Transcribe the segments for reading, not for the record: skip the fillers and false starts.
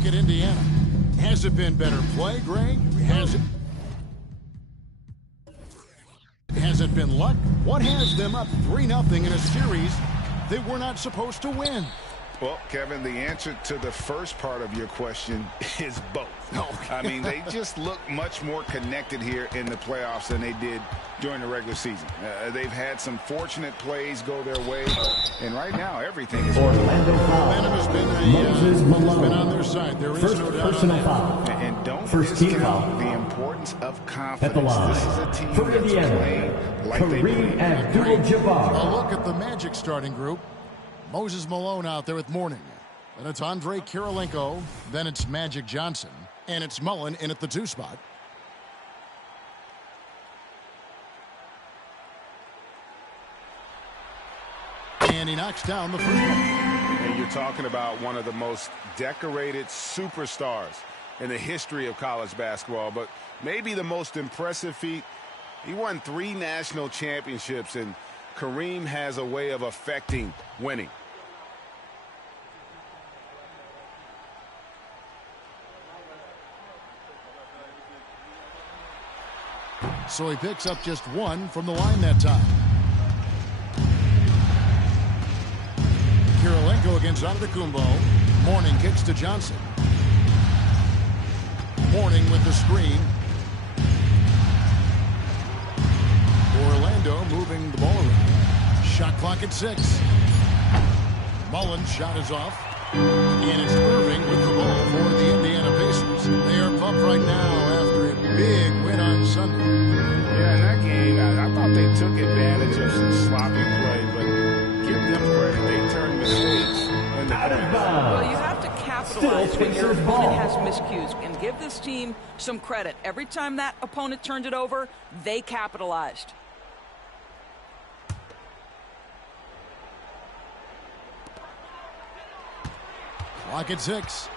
look at Indiana. Has it been better play, Greg? Has it been luck? What has them up 3-0 in a series they were not supposed to win? Well, Kevin, the answer to the first part of your question is both. Okay. I mean, they just look much more connected here in the playoffs than they did during the regular season. They've had some fortunate plays go their way, and right now everything is Orlando momentum has been on their side. There is no doubt on that. And don't First team discount foul. the importance of confidence. At the line, This is a team for that's Indiana, playing like they Kareem believe. Abdul-Jabbar. A look at the Magic starting group. Moses Malone out there with Mourning. Then it's Andre Kirilenko. Then it's Magic Johnson. And it's Mullen in at the 2 spot. And he knocks down the first one. And you're talking about one of the most decorated superstars in the history of college basketball, but maybe the most impressive feat. He won 3 national championships, and Kareem has a way of affecting winning. So he picks up just 1 from the line that time. Kirilenko against Antetokounmpo. Mourning kicks to Johnson. Mourning with the screen. Orlando moving the ball around. Shot clock at 6. Mullen's shot is off. And it's Irving with the ball for the Indiana Pacers. They are pumped right now after a big win on Sunday. Yeah, in that game, I thought they took advantage of some sloppy play, but give them credit. They turned mistakes into points. Well, you have to capitalize when your opponent has miscues, and give this team some credit. Every time that opponent turned it over, they capitalized. Clock at 6.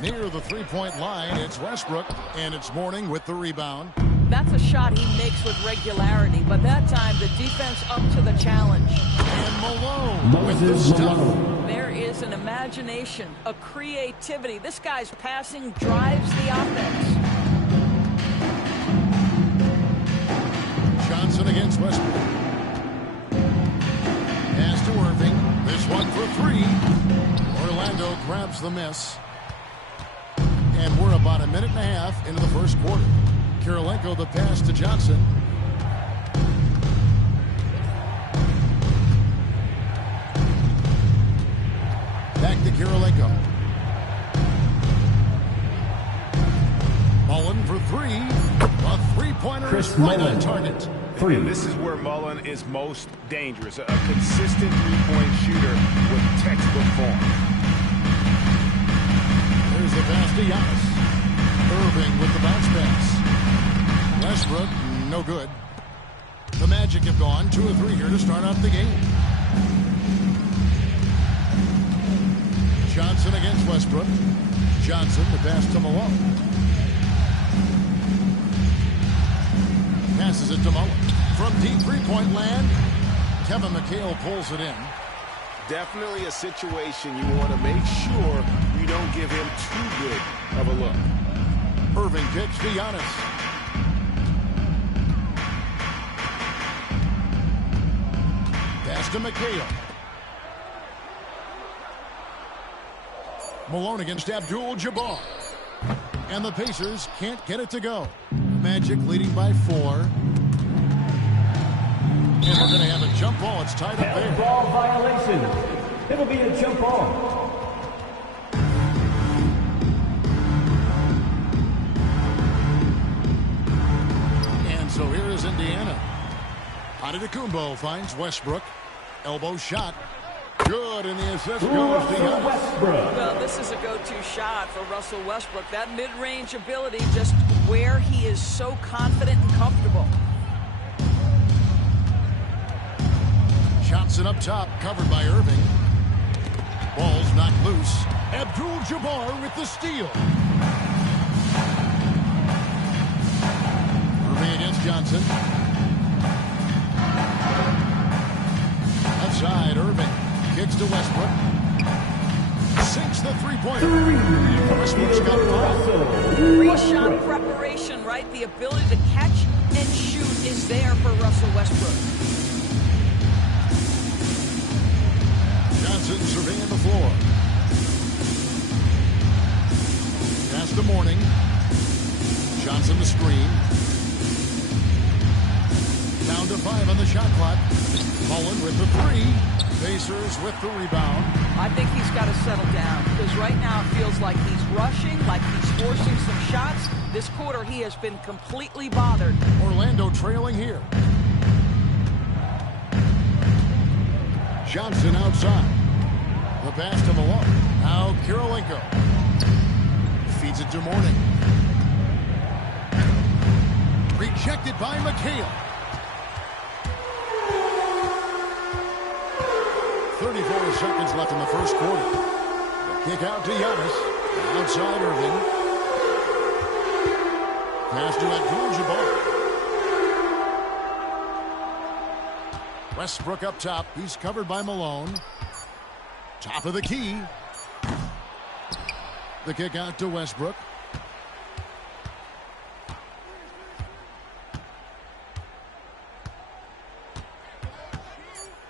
Near the 3-point line, it's Westbrook, and it's Mourning with the rebound. That's a shot he makes with regularity, but that time the defense up to the challenge. And Malone with the stuff. There is an imagination, a creativity. This guy's passing drives the offense. Johnson against Westbrook. Pass to Irving. This one for 3. Orlando grabs the miss. And we're about a minute and a half into the first quarter. Kirilenko the pass to Johnson. Back to Kirilenko. Mullen for 3. A 3-pointer is right on target. 3. And this is where Mullen is most dangerous. A consistent 3-point shooter with textbook form. There's the pass to Giannis. Irving with the bounce pass. Westbrook, no good. The Magic have gone 2 of 3 here to start off the game. Johnson against Westbrook. Johnson, the pass to Malone. Passes it to Mullen. From deep 3-point land, Kevin McHale pulls it in. Definitely a situation you want to make sure you don't give him too good of a look. Irving kicks to Giannis. Pass to McHale. Malone against Abdul-Jabbar. And the Pacers can't get it to go. Magic leading by 4. And we're going to have a jump ball. It's tied up there. Ball violation. It'll be a jump ball. And so here is Indiana. Antetokounmpo finds Westbrook. Elbow shot. Good, and the assist goes to Giannis. Westbrook. Well, this is a go-to shot for Russell Westbrook. That mid-range ability, just where he is so confident and comfortable. Johnson up top, covered by Irving. Ball's knocked loose. Abdul-Jabbar with the steal. Irving against Johnson. Outside, Irving kicks to Westbrook. the three-pointer. Westbrook's got 5. Great shot preparation, right? The ability to catch and shoot is there for Russell Westbrook. Johnson surveying the floor. Pass to Mourning. Johnson the screen. Down to 5 on the shot clock. Mullen with the 3. Pacers with the rebound. I think he's got to settle down because right now it feels like he's rushing, like he's forcing some shots. This quarter he has been completely bothered. Orlando trailing here. Johnson outside. The pass to Malone. Now Kirilenko. Feeds it to Mourning. Rejected by McHale. 34 seconds left in the first quarter. The kick out to Giannis. Outside Irving. Pass to Abdul-Jabbar. Westbrook up top. He's covered by Malone. Top of the key. The kick out to Westbrook.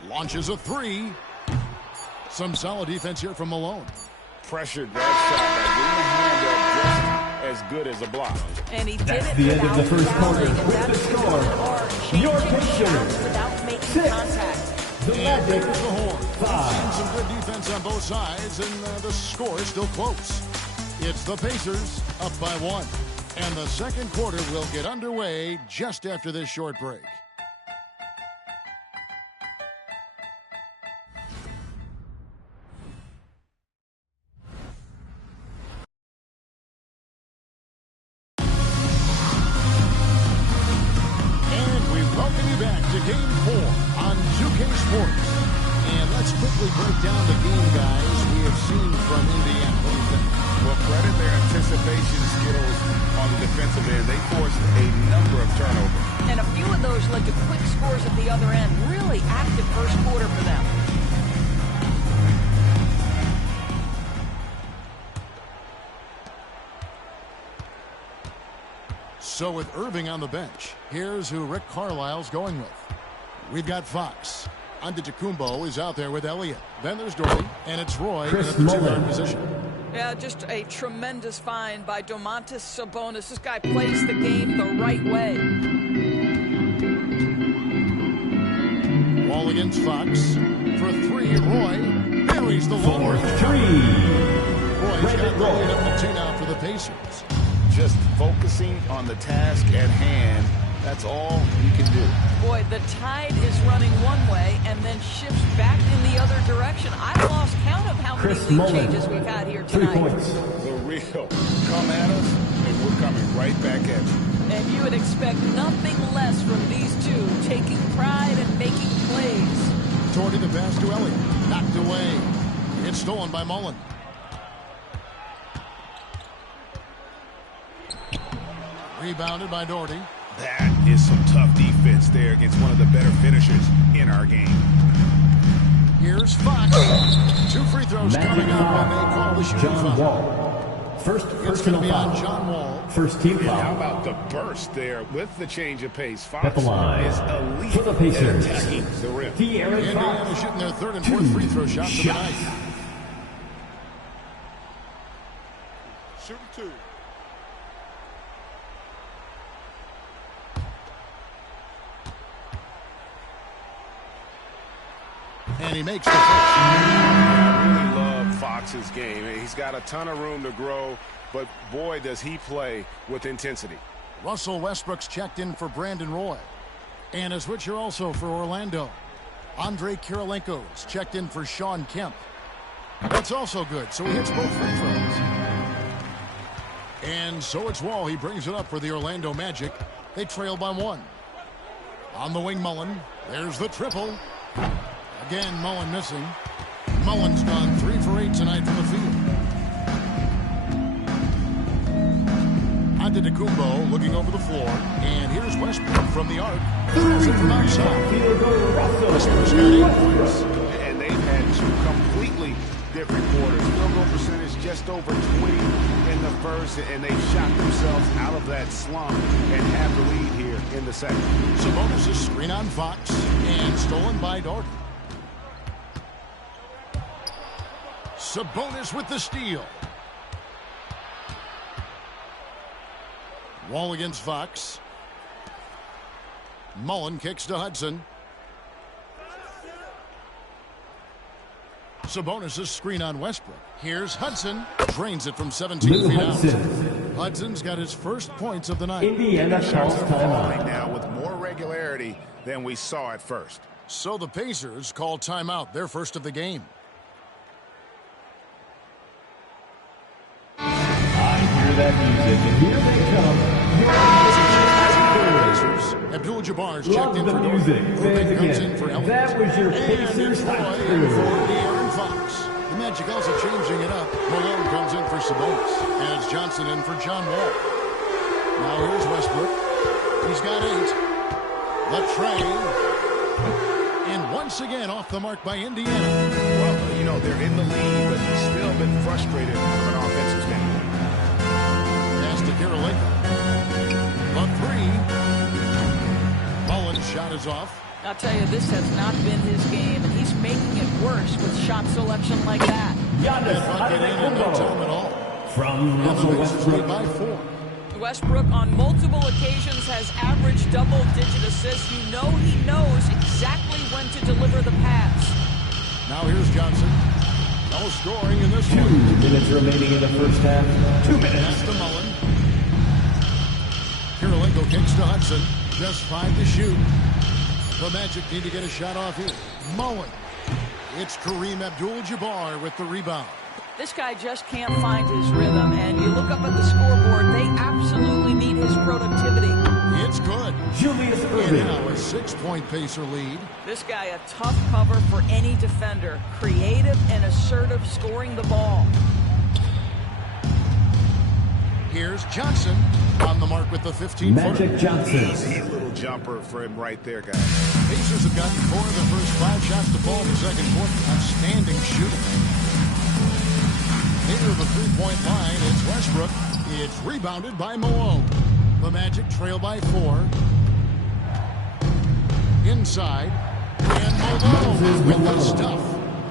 Launches a 3. Some solid defense here from Malone. Pressured that shot by getting the hand up just as good as a block. And he did That's it the end without of the first quarter fouling, and with that the is score. Your picture. without making 6. contact. The And Magic. there's the horn. 5. Seen some good defense on both sides, and the score is still close. It's the Pacers up by 1. And the second quarter will get underway just after this short break. Game 4 on 2K Sports. And let's quickly break down the game, guys, we have seen from Indiana. What do you think? Well, credit their anticipation skills on the defensive end. They forced a number of turnovers. And a few of those led to quick scores at the other end. Really active first quarter for them. So with Irving on the bench, here's who Rick Carlisle's going with. We've got Fox. Antetokounmpo is out there with Elliott. Then there's Doherty, and it's Roy Chris in the Mullin. two-guard position. Yeah, just a tremendous find by Domantas Sabonis. This guy plays the game the right way. Wall against Fox. For 3, Roy buries the lower. 3. Roy's got the lead up to 2 now for the Pacers. Just focusing on the task at hand, that's all you can do. Boy, the tide is running one way and then shifts back in the other direction. I've lost count of how many Chris lead Mullin. changes we've had here 3 tonight. points. The real come at us, and we're coming right back at you. And you would expect nothing less from these two, taking pride and making plays. Doherty the pass to Elliott. Knocked away. It's stolen by Mullen. Rebounded by Doherty. That is some tough defense there against one of the better finishers in our game. Here's Fox. 2 free throws Magic coming up, and they foul. call the shooting John foul. Wall. First It's going to personal be on foul. John Wall. First team And how foul. about the burst there with the change of pace? At Fox the line. is elite For the at Pacers. attacking the rim. De'Aaron Indiana Fox. shooting their 3rd and 4th free throw shots of the Shots. night. Shooting 2. And he makes the first. I really love Fox's game. He's got a ton of room to grow, but boy, does he play with intensity. Russell Westbrook's checked in for Brandon Roy. And a switcher also for Orlando. Andre Kirilenko's checked in for Sean Kemp. That's also good, so he hits both free throws. And so it's Wall. He brings it up for the Orlando Magic. They trail by 1. On the wing, Mullen. There's the triple. Again, Mullen missing. Mullen's gone 3 for 8 tonight from the field. Antetokounmpo looking over the floor. And here's Westbrook from the arc. Throws it from outside. Field goal, Russell. Westbrook's got 8 points. And they've had 2 completely different quarters. Field goal percentage just over 20 in the first, and they shot themselves out of that slump and have the lead here in the second. Sabonis' screen on Fox and stolen by Dorton. Sabonis with the steal. Wall against Fox. Mullen kicks to Hudson. Sabonis' screen on Westbrook. Here's Hudson. Drains it from 17 feet out. Hudson's got his first points of the night. Indiana calls timeout. Now with more regularity than we saw at first. So the Pacers call timeout, their first of the game. I hear that music, and here they come. Abdul-Jabbar's Love checked in the for music. Dorton. Fans Comes in again. for Elliott. That was your And Pacers it's high Roy crew. for De'Aaron Fox. The Magic also changing it up. Malone comes in for Sabonis. And it's Johnson in for John Wall. Now here's Westbrook. He's got 8. Latrey. And once again off the mark by Indiana. Well, you know, they're in the lead, but he's still been frustrated from an offensive standpoint. Pass to Karolinko. The 3. Mullen's shot is off. I'll tell you, this has not been his game, and he's making it worse with shot selection like that. Giannis Bucket in no time at all. from And the Russell Pacers lead Westbrook. by 4. Westbrook on multiple occasions has averaged double-digit assists. You know he knows exactly when to deliver the pass. Now here's Johnson. No scoring in this 2 one. minutes remaining in the first half. 2 minutes. Pass to Mullen. Karolinko kicks to Hudson. Just 5 to shoot. The Magic need to get a shot off here. Mullen. It's Kareem Abdul-Jabbar with the rebound. This guy just can't find his rhythm, and you look up at the scoreboard, they absolutely need his productivity. It's good. Julius And Irving. now a 6-point Pacer lead. This guy a tough cover for any defender. Creative and assertive scoring the ball. Here's Johnson on the mark with the 15-footer. Magic Johnson. Easy little jumper for him right there, guys. Pacers have gotten 4 of the first 5 shots to fall in the second quarter. Outstanding shooting. Near the three-point line, it's Westbrook. It's rebounded by Malone. The Magic trail by 4. Inside. And Malone with the stuff.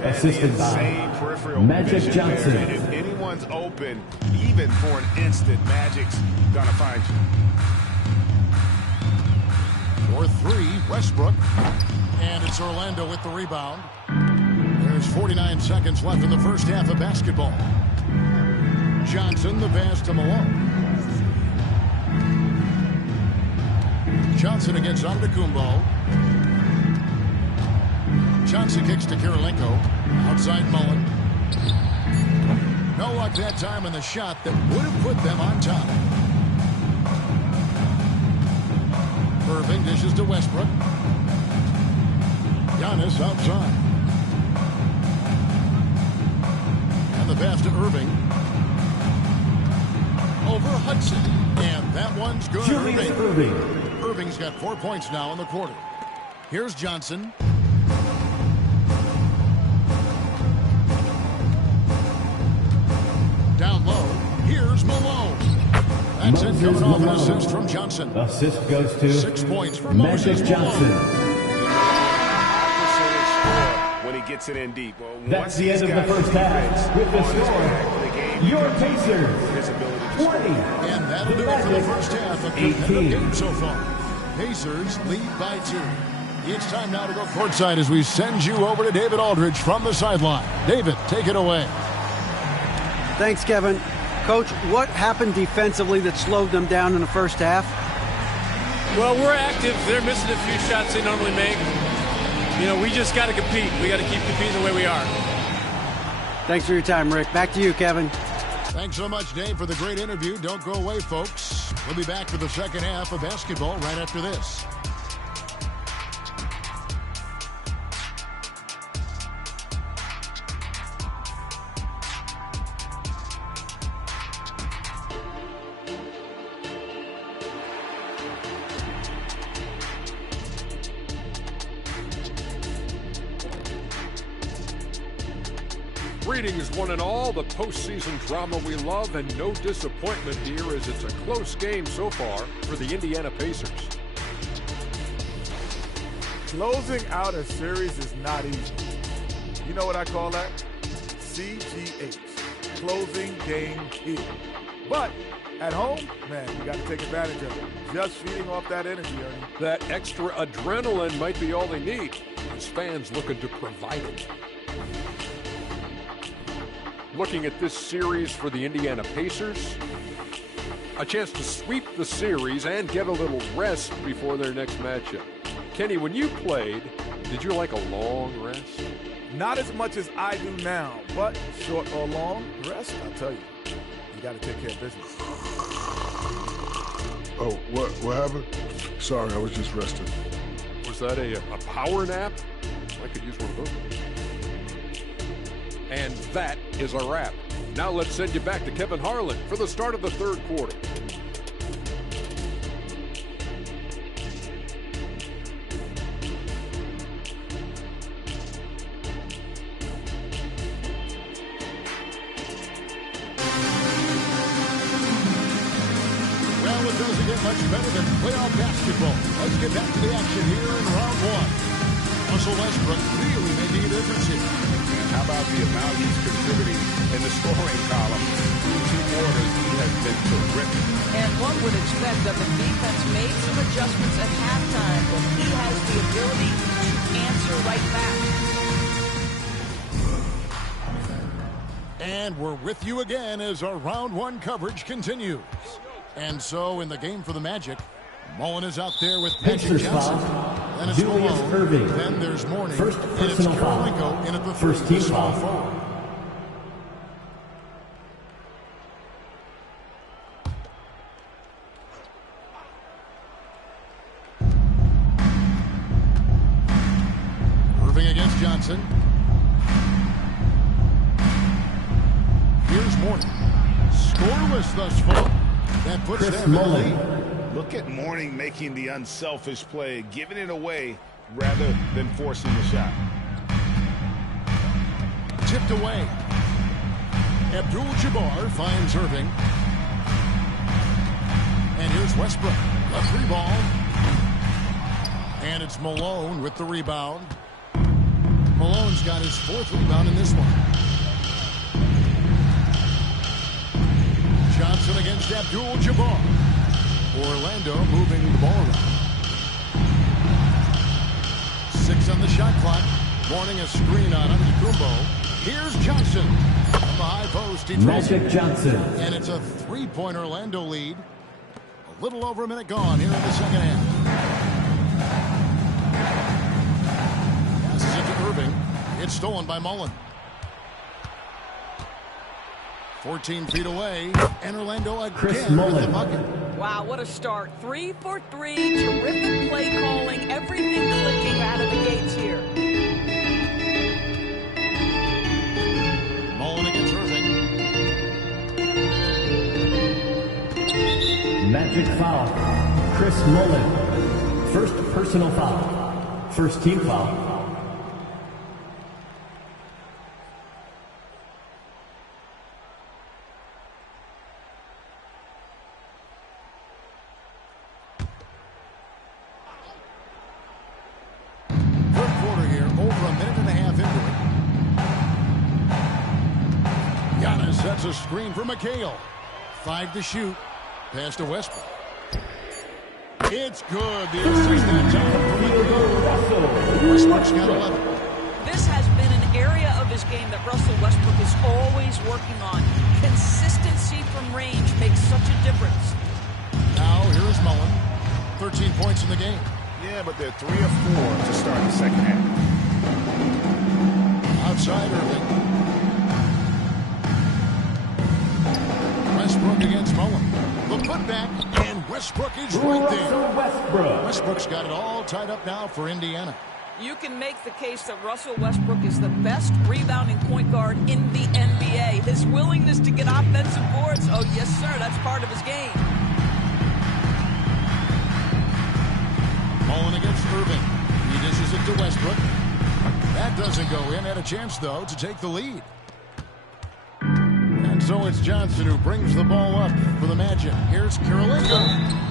Assisted Insane by peripheral Magic vision Johnson. there. And if anyone's open, even for an instant, Magic's gonna find you. For 3, Westbrook. And it's Orlando with the rebound. There's 49 seconds left in the first half of basketball. Johnson, the pass to Malone. Johnson against Antetokounmpo. Johnson kicks to Karolinko. Outside Mullen. No luck that time on the shot that would have put them on top. Irving dishes to Westbrook. Giannis outside. And the pass to Irving. Over Hudson. And that one's good. Julius Irving. Irving's got 4 points now in the quarter. Here's Johnson. Down low. Here's Malone. That's it. Coming off an assist from Johnson. Assist goes to 6 points for Moses Magic Johnson. Malone. When he gets it in deep. Well, That's the end of the first half. With the score, your Pacers, 20. And that'll do it for the first half of the 18. game so far. Pacers lead by 2. It's time now to go courtside as we send you over to David Aldridge from the sideline. David, take it away. Thanks, Kevin. Coach, what happened defensively that slowed them down in the first half? Well, we're active. They're missing a few shots they normally make. You know, we just got to compete. We got to keep competing the way we are. Thanks for your time, Rick. Back to you, Kevin. Thanks so much, Dave, for the great interview. Don't go away, folks. We'll be back for the second half of basketball right after this. Greetings, one and all. The postseason drama we love, and no disappointment here as it's a close game so far for the Indiana Pacers. Closing out a series is not easy. You know what I call that? CGH. Closing game here. But at home, man, you got to take advantage of it. Just feeding off that energy, Ernie. That extra adrenaline might be all they need, as fans looking to provide it. Looking at this series for the Indiana Pacers, a chance to sweep the series and get a little rest before their next matchup. Kenny, when you played, did you like a long rest? Not as much as I do now, but short or long rest, I'll tell you, you got to take care of business. Oh, what happened? Sorry, I was just resting. Was that a power nap? I could use one of those. And that is a wrap. Now let's send you back to Kevin Harlan for the start of the third quarter. Well, it doesn't get much better than playoff basketball. Let's get back to the action here in round one. Russell Westbrook really making a difference here. How about the amount he's contributing in the scoring column? Through 2 quarters, he has been terrific. And one would expect that the defense made some adjustments at halftime, but he has the ability to answer right back. And we're with you again as our round one coverage continues. And so in the game for the Magic, Mullen is out there with Magic Johnson. Then it's Malone. Then there's Mourning. First and it's personal foul. Karolinko in at the First three, team small foul. forward. Irving against Johnson. Here's Mourning. Scoreless thus far. That puts Chris them in the Mullen. lead. Look at Mourning making the unselfish play, giving it away rather than forcing the shot. Tipped away. Abdul-Jabbar finds Irving. And here's Westbrook. A free ball. And it's Malone with the rebound. Malone's got his 4th rebound in this one. Johnson against Abdul-Jabbar. Orlando moving the ball around. 6 on the shot clock. Mourning a screen on Antetokounmpo. Here's Johnson. From the high post, he draws Magic it. Johnson. And it's a 3-point Orlando lead. A little over a minute gone here in the second half. Passes it to Irving. It's stolen by Mullen. 14 feet away, and Orlando again with the bucket. Wow, what a start. 3 for 3. Terrific play calling. Everything clicking out of the gates here. Mullen against Irving. Magic foul. Chris Mullen. First personal foul. First team foul. Sets a screen for McHale. 5 to shoot. Pass to Westbrook. It's good. The assist that time for McHale. Westbrook's got 11. This has been an area of his game that Russell Westbrook is always working on. Consistency from range makes such a difference. Now here's Mullen. 13 points in the game. Yeah, but they're 3 of 4 to start the second half. Outside Irving. Westbrook against Mullen. The putback, and Westbrook is right there. Westbrook's got it all tied up now for Indiana. You can make the case that Russell Westbrook is the best rebounding point guard in the NBA. His willingness to get offensive boards, oh yes sir, that's part of his game. Mullen against Irving. He dishes it to Westbrook. That doesn't go in. Had a chance, though, to take the lead. So it's Johnson who brings the ball up for the Magic. Here's Kirilenko.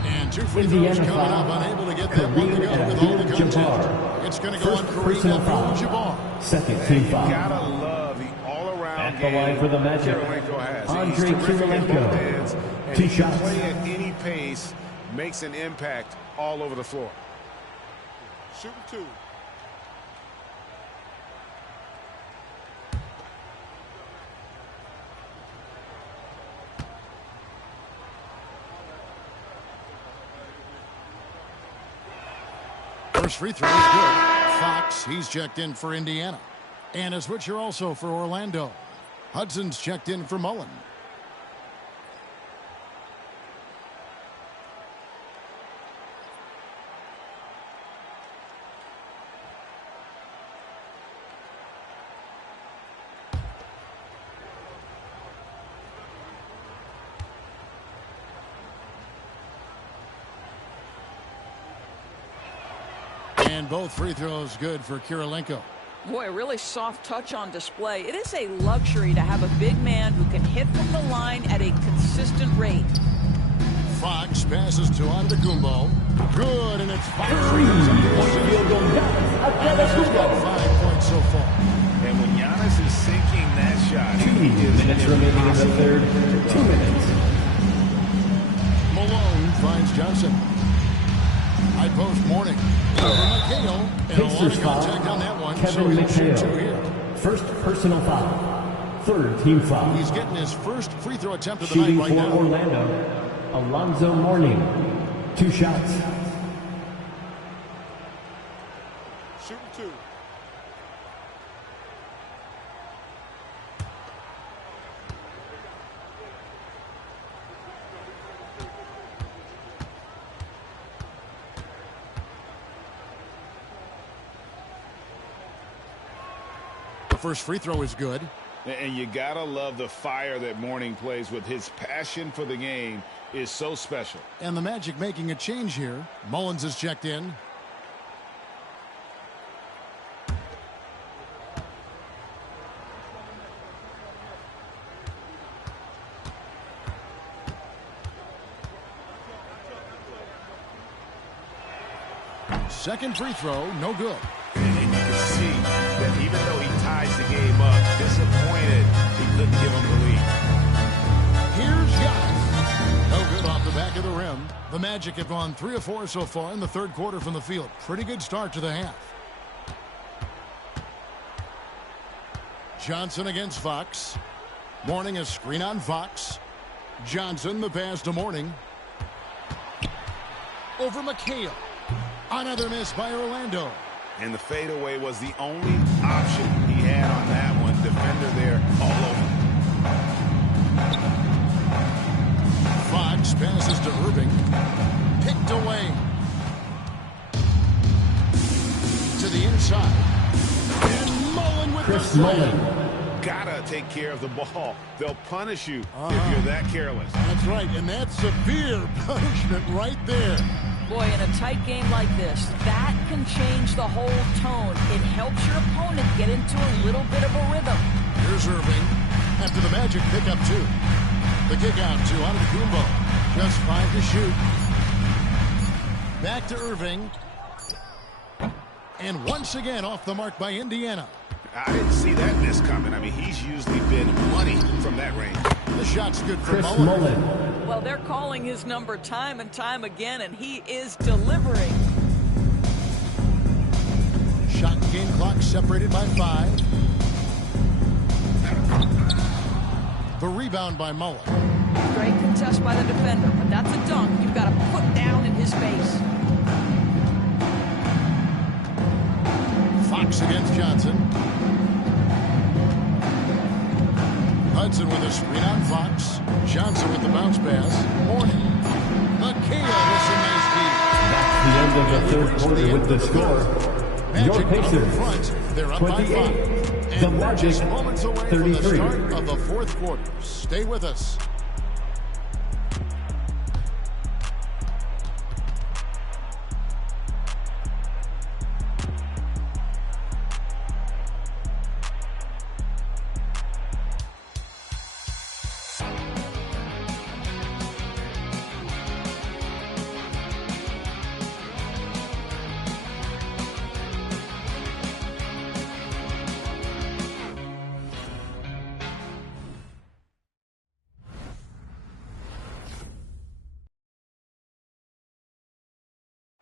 And 2 free throws coming up, unable to get that one to go with all the contact. It's going to go on Kareem Abdul-Jabbar. Second team foul. You gotta love the all-around At the game line for the Magic, Kirilenko has. Andre He's terrific at both ends, Kirilenko. and 2 he can shots. play at any pace, makes an impact all over the floor. Shooting 2. First free throw is good. Fox, he's checked in for Indiana. And a switcher also for Orlando. Hudson's checked in for Mullen. And both free throws good for Kirilenko. Boy, a really soft touch on display. It is a luxury to have a big man who can hit from the line at a consistent rate. Fox passes to Antetokounmpo. Good, and it's 5 points so far. And when Giannis is sinking that shot, 2 minutes remaining in the third. 2 minutes. Malone finds Johnson. High post Morning. Over McHale. And a lot Pacers of foul. contact on that one. Kevin So he'll shoot 2 McHale. here. First personal foul. Third team foul. He's getting his first free throw attempt of the Shooting night right for now. Orlando, Alonzo Mourning. 2 shots. Shooting 2. The first free throw is good. And you gotta love the fire that Mourning plays with. His passion for the game is so special. And the Magic making a change here. Mullins is checked in. Second free throw, no good. And you can see that even though he ties the game up, disappointed he couldn't give him the lead. Here's Giannis. No good off the back of the rim. The Magic have gone 3 of 4 so far in the third quarter from the field. Pretty good start to the half. Johnson against Fox. Mourning a screen on Fox. Johnson, the pass to Mourning. Over McHale. Another miss by Orlando. And the fadeaway was the only option he had on that one. Defender there all over. Fox passes to Irving. Picked away. To the inside. And Mullen with Chris the Mullen. Gotta take care of the ball. They'll punish you if you're that careless. That's right, and that's severe punishment right there. Boy, in a tight game like this, that can change the whole tone. It helps your opponent get into a little bit of a rhythm. Here's Irving. After the Magic pick up 2. The kick out to Antetokounmpo. Just 5 to shoot. Back to Irving. And once again off the mark by Indiana. I didn't see that miss coming. I mean, he's usually been money from that range. The shot's good for Chris Mullen. Mullen. Well, they're calling his number time and time again, and he is delivering. Shot and game clock separated by 5. The rebound by Mullen. Great contest by the defender, but that's a dunk you've got to put down in his face. Fox against Johnson. Hudson with a screen on Fox. Johnson with the bounce pass. Mourning. McHale with some nice The end of the third quarter with the score. Your Magic Pacers, front. They're up by 28. 5. The And we're just Magic, moments away 33. from the start of the fourth quarter. Stay with us.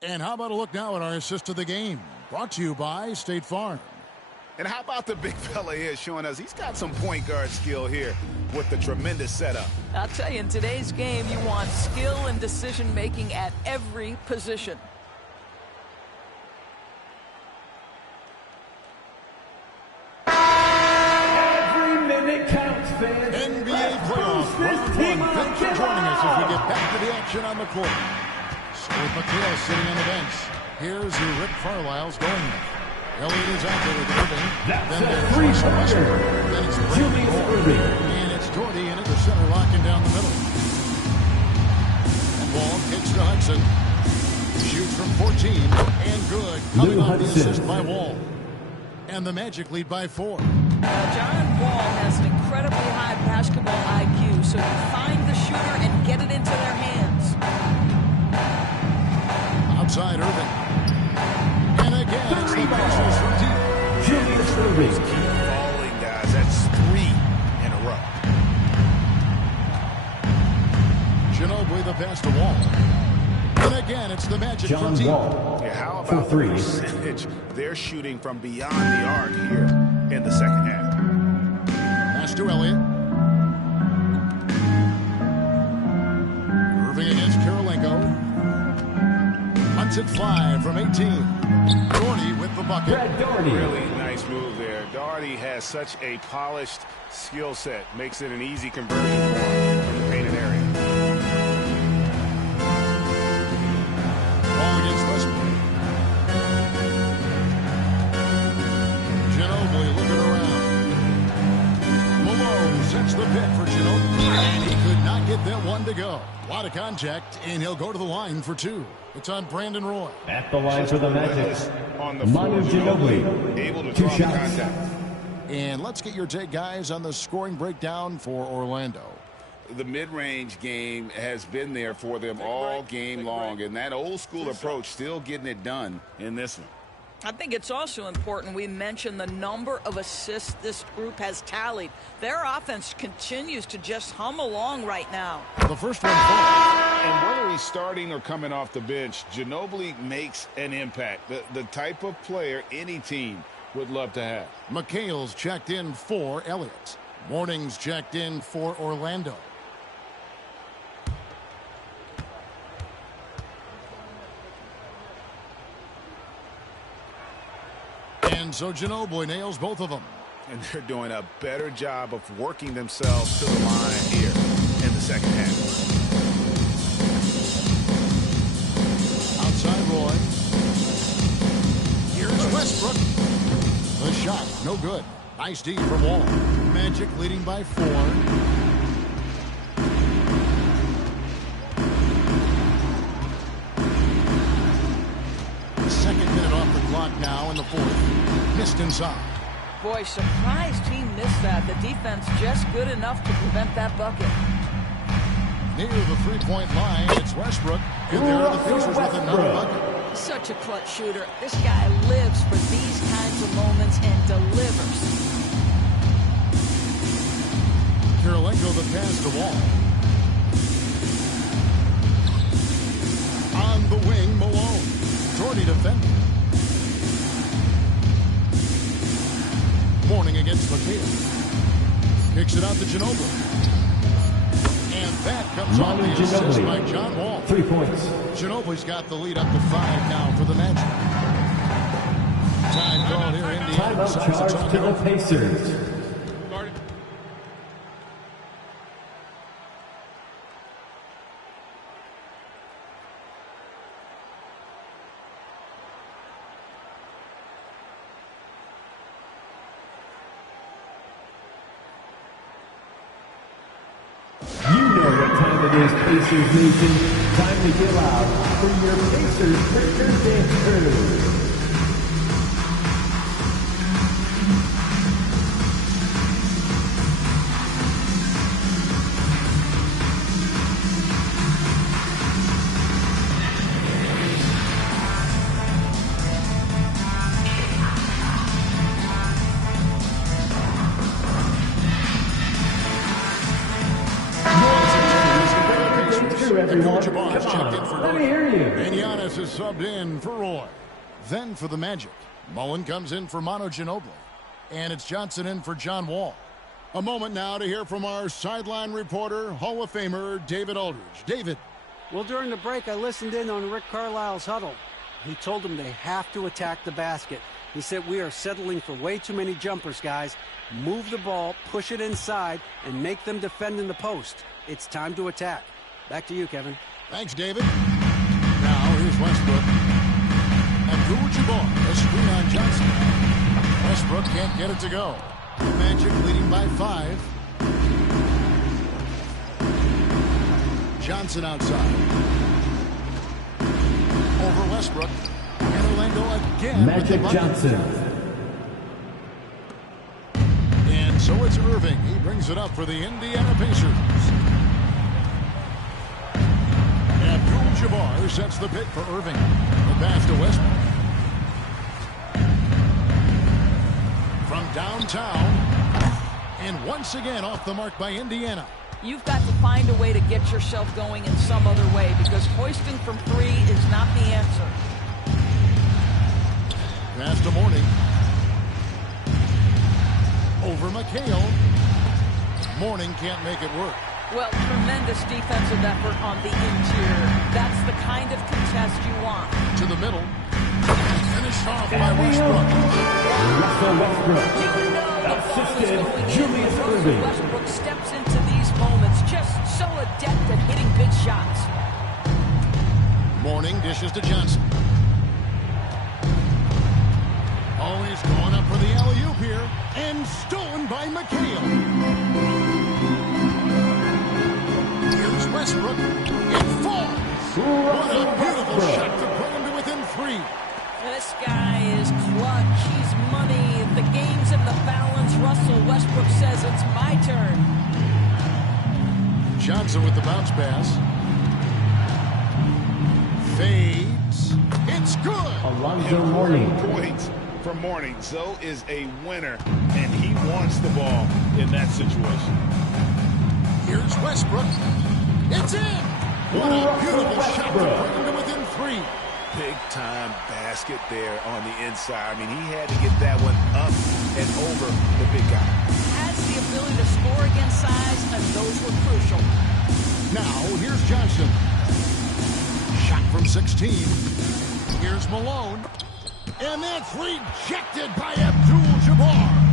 And how about a look now at our assist of the game? Brought to you by State Farm. And how about the big fella here showing us he's got some point guard skill here with the tremendous setup. I'll tell you, in today's game, you want skill and decision-making at every position. Every minute counts, fans. NBA playoff round one. Thanks for joining us as we get back to the action on the court. So with McHale sitting on the bench, here's who Rick Carlisle's going with. Elliott is out there with Irving. Then there's Russell Westbrook. Then it's Brandon Moore. And it's Doherty in at the center, locking down the middle. And Wall kicks to Hudson. Shoots from 14. And good. Coming off the assist by Wall. And the Magic lead by 4. John Wall has an incredibly high basketball IQ, so you find the shooter and get it into their hands. Outside Irving. And again, it's the Pacers from deep. Julius Irving. Keep falling, guys. That's 3 in a row. Ginobili the pass to Wall. And again, it's the Magic John from deep. Wall. Yeah, how about the percentage they're shooting from beyond the arc here in the second half? Pass to Elliott. Irving against Karolinko. Hunts it 5 from 18. Doherty with the bucket. Really nice move there. Doherty has such a polished skill set. Makes it an easy conversion for him from the painted area. Ball against Westbrook. Ginobili looking around. Malone sets the pick for Ginobili. And he could not get that one to go. A lot of contact, and he'll go to the line for 2. It's on Brandon Roy. At the line for the Magic, on the floor, Manu Ginobili. Able to 2 draw shots. contact. And let's get your take, guys, on the scoring breakdown for Orlando. The mid-range game has been there for them all game long, and that old-school approach still getting it done in this one. I think it's also important we mention the number of assists this group has tallied. Their offense continues to just hum along right now. The first one falls. And whether he's starting or coming off the bench, Ginobili makes an impact. The type of player any team would love to have. McHale's checked in for Elliott. Morning's checked in for Orlando. And so Ginobili nails both of them. And they're doing a better job of working themselves to the line here in the second half. Outside Roy. Here's Westbrook. The shot, no good. Nice D from Wall. Magic leading by 4. Second minute off the clock now in the 4th. Missed inside. Boy, surprised he missed that. The defense just good enough to prevent that bucket. Near the three-point line, it's Westbrook. And there are the Pacers with another bucket. Such a clutch shooter. This guy lives for these kinds of moments and delivers. Karolinko the pass to Wall. On the wing, Malone. Doherty defending. Morning against McHale. Kicks it out to Ginobili. And that comes on the assist by John Wall. 3 points. Ginobili's got the lead up to 5 now for the Magic. Time called here, Indiana. Timeout charge to the Pacers. Pacers Nation, time to give out for your Pacers Pictures Dance Crew. everyone. Abdul-Jabbar's Come checked in for on, let me Gordon. hear you. And Giannis is subbed in for Roy. Then for the Magic, Mullen comes in for Manu Ginobili. And it's Johnson in for John Wall. A moment now to hear from our sideline reporter, Hall of Famer David Aldridge. David. Well, during the break, I listened in on Rick Carlisle's huddle. He told them they have to attack the basket. He said, we are settling for way too many jumpers, guys. Move the ball, push it inside, and make them defend in the post. It's time to attack. Back to you, Kevin. Thanks, David. Now here's Westbrook. Abdul-Jabbar, a screen on Johnson. Westbrook can't get it to go. The Magic leading by 5. Johnson outside. Over Westbrook. And Orlando again. Magic Johnson. And so it's Irving. He brings it up for the Indiana Pacers. Abdul-Jabbar sets the pick for Irving. The pass to Westbrook. From downtown. And once again off the mark by Indiana. You've got to find a way to get yourself going in some other way, because hoisting from 3 is not the answer. Pass to Mourning. Over McHale. Mourning can't make it work. Well, tremendous defensive effort on the interior. That's the kind of contest you want. To the middle. Finished off by Westbrook. Russell Westbrook. You know the ball is Assisted going in. Julius Russell Irving. Westbrook steps into these moments just so adept at hitting big shots. Mourning dishes to Johnson. Always going up for the alley-oop here. And stolen by McHale. Here's Westbrook. It falls. What a beautiful shot to put him to within 3. This guy is clutch. He's money. The game's in the balance. Russell Westbrook says it's my turn. Johnson with the bounce pass. Fades. It's good. Alonzo Mourning. Points for Mourning. Zoe is a winner, and he wants the ball in that situation. Here's Westbrook. It's in. What a beautiful shot to bring him to within 3. Big-time basket there on the inside. I mean, he had to get that one up and over the big guy. Has the ability to score against size, and those were crucial. Now, here's Johnson. Shot from 16. Here's Malone. And that's rejected by Abdul-Jabbar.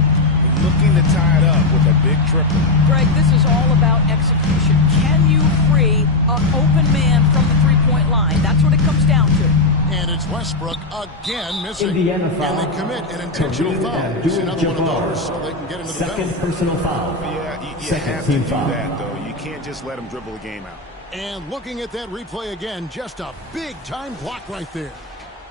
Looking to tie it up with a big triple. Greg, this is all about execution. Can you free an open man from the three-point line? That's what it comes down to. And it's Westbrook again missing. Indiana foul. And they commit an intentional Kareem foul. It's another one of those, so they can get into the Second penalty. personal foul. Yeah, you Second have to team do foul. that, though. You can't just let him dribble the game out. And looking at that replay again, just a big-time block right there.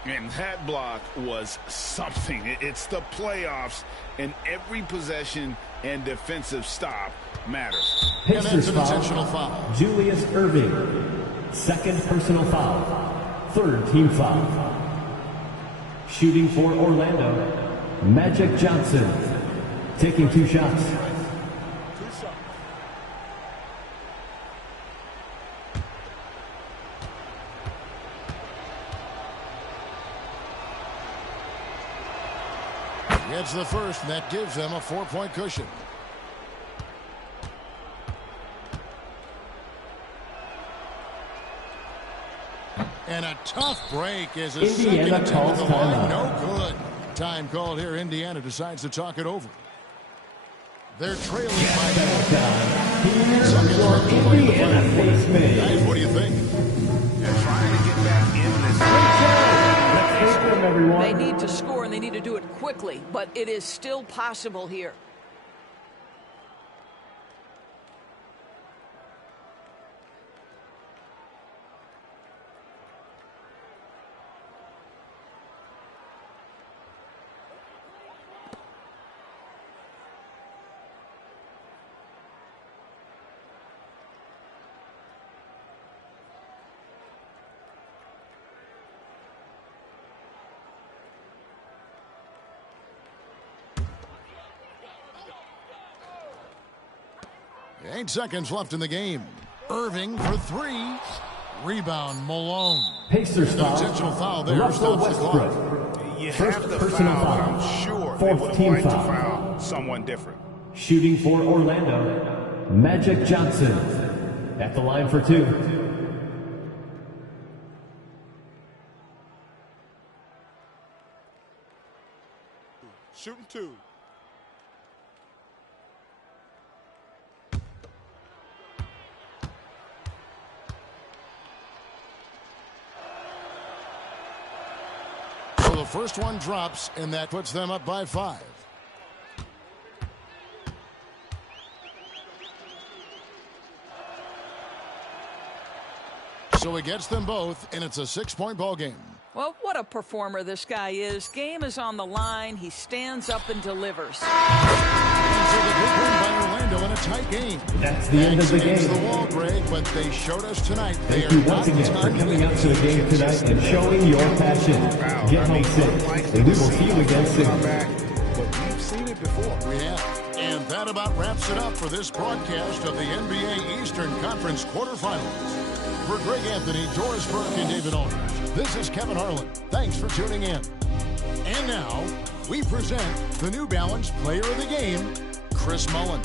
And that block was something. It's the playoffs, and every possession and defensive stop matters. And that's Pacers an foul. intentional foul. Julius Irving. Second personal foul. Third team foul. Shooting for Orlando. Magic Johnson. Taking 2 shots. Gets the first, and that gives them a 4-point cushion. And a tough break as a second Indiana attempt at calls the line. timeout. No good. Time called here. Indiana decides to talk it over. They're trailing by Here's your Indiana face man. Guys, what do you think? They're trying to get back in this. Let's take them, everyone. They need to score, and they need to do it quickly, but it is still possible here. Eight seconds left in the game. Irving for 3. Rebound, Malone. Pacers No foul. intentional foul there. Russell Stops the clock. Westbrook. You First have the personal foul, but foul. I'm sure they Fourth would have team liked to foul. foul someone different. Shooting for Orlando, Magic Johnson. At the line for 2. Shooting 2. So the first one drops, and that puts them up by 5. So he gets them both, and it's a 6-point ball game. Well, what a performer this guy is. Game is on the line. He stands up and delivers. And so the big win by Orlando in a tight game. That's the end of the Thanks game. the wall, Greg, but they showed us tonight. Thank you once again for coming out to the game tonight and showing your passion. Get home safe, and we will see you again soon. But we've seen it before. We have. And that about wraps it up for this broadcast of the NBA Eastern Conference quarterfinals. For Greg Anthony, Doris Burke, and David Aldridge, this is Kevin Harlan. Thanks for tuning in. And now, we present the New Balance Player of the Game, Chris Mullin.